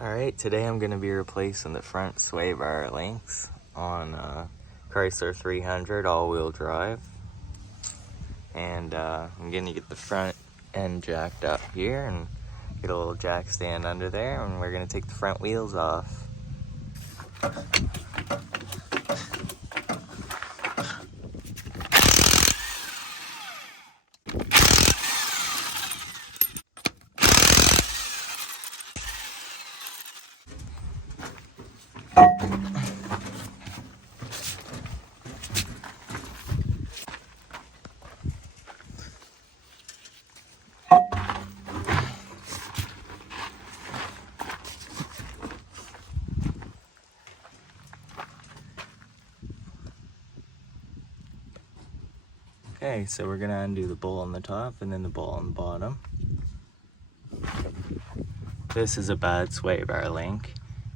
Alright, today I'm going to be replacing the front sway bar links on Chrysler 300 all-wheel drive. And I'm going to get the front end jacked up here and get a little jack stand under there, and we're going to take the front wheels off. Okay, so we're going to undo the bowl on the top and then the bowl on the bottom. This is a bad sway bar link.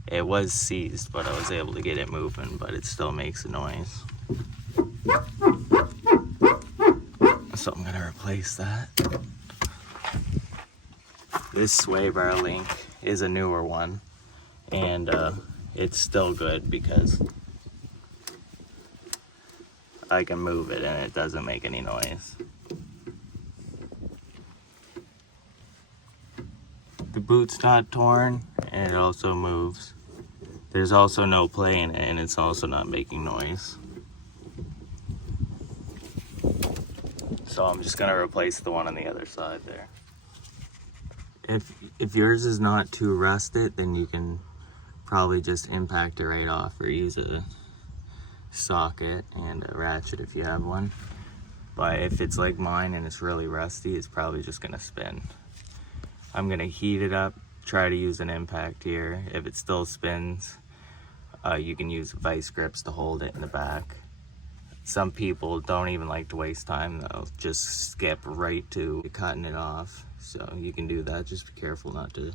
It was seized, but I was able to get it moving, but it still makes a noise. So I'm going to replace that. This sway bar link is a newer one, and it's still good because I can move it and it doesn't make any noise. The boot's not torn and it also moves. There's also no play in it and it's also not making noise. So I'm just gonna replace the one on the other side there. If yours is not too rusted, then you can probably just impact it right off or use a socket and a ratchet if you have one. But if it's like mine and it's really rusty, it's probably just gonna spin. I'm gonna heat it up, try to use an impact here. If it still spins, you can use vice grips to hold it in the back. Some people don't even like to waste time, they'll just skip right to cutting it off. So you can do that, just be careful not to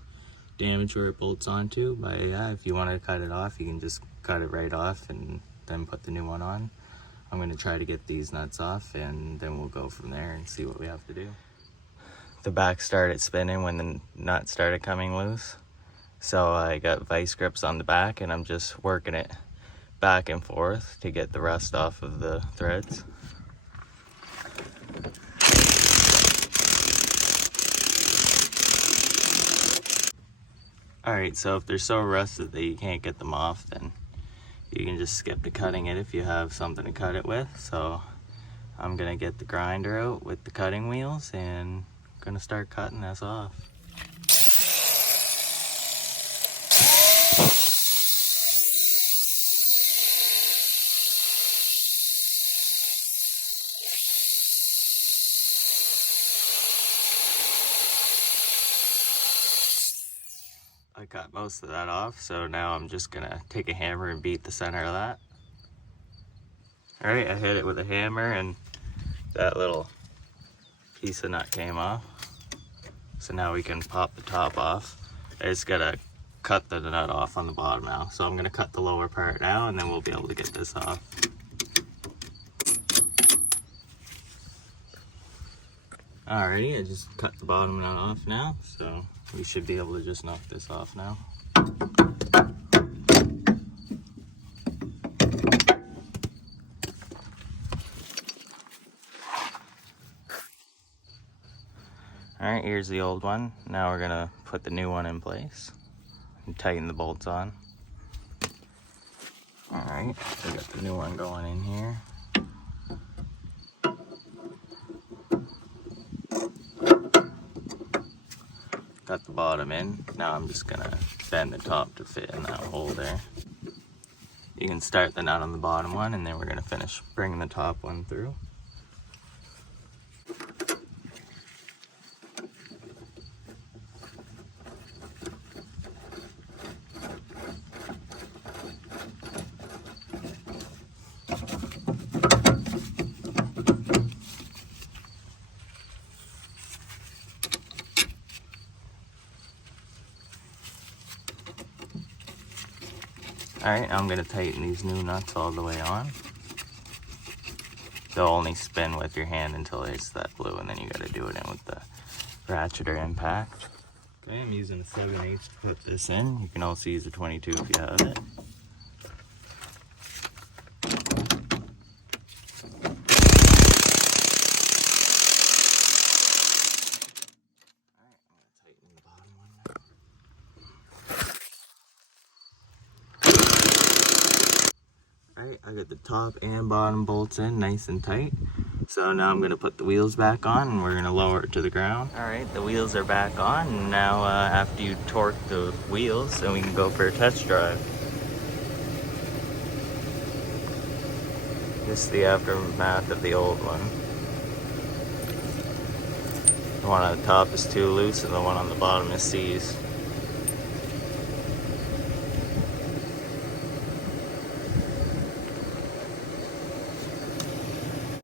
damage where it bolts onto. But yeah, if you want to cut it off, you can just cut it right off and then put the new one on. I'm going to try to get these nuts off and then we'll go from there and see what we have to do. The back started spinning when the nut started coming loose. So I got vice grips on the back and I'm just working it back and forth to get the rust off of the threads. Alright, so if they're so rusted that you can't get them off, then you can just skip to cutting it if you have something to cut it with. So I'm gonna get the grinder out with the cutting wheels and I'm gonna start cutting this off. I cut most of that off, so now I'm just gonna take a hammer and beat the center of that. Alright, I hit it with a hammer and that little piece of nut came off. So now we can pop the top off. I just gotta cut the nut off on the bottom now. So I'm gonna cut the lower part now and then we'll be able to get this off. Alrighty, I just cut the bottom nut off now, so we should be able to just knock this off now. Alright, here's the old one. Now we're gonna put the new one in place and tighten the bolts on. Alright, we got the new one going in here. Got the bottom in. Now I'm just gonna bend the top to fit in that hole there. You can start the nut on the bottom one and then we're gonna finish bringing the top one through. Alright, I'm going to tighten these new nuts all the way on. They'll only spin with your hand until there's that glue, and then you got to do it in with the ratchet or impact. I am using a 7/8 to put this in. You can also use a 22 if you have it. Alright, I got the top and bottom bolts in nice and tight. So now I'm going to put the wheels back on and we're going to lower it to the ground. Alright, the wheels are back on. And now after you torque the wheels, then we can go for a test drive. This is the aftermath of the old one. The one on the top is too loose and the one on the bottom is seized.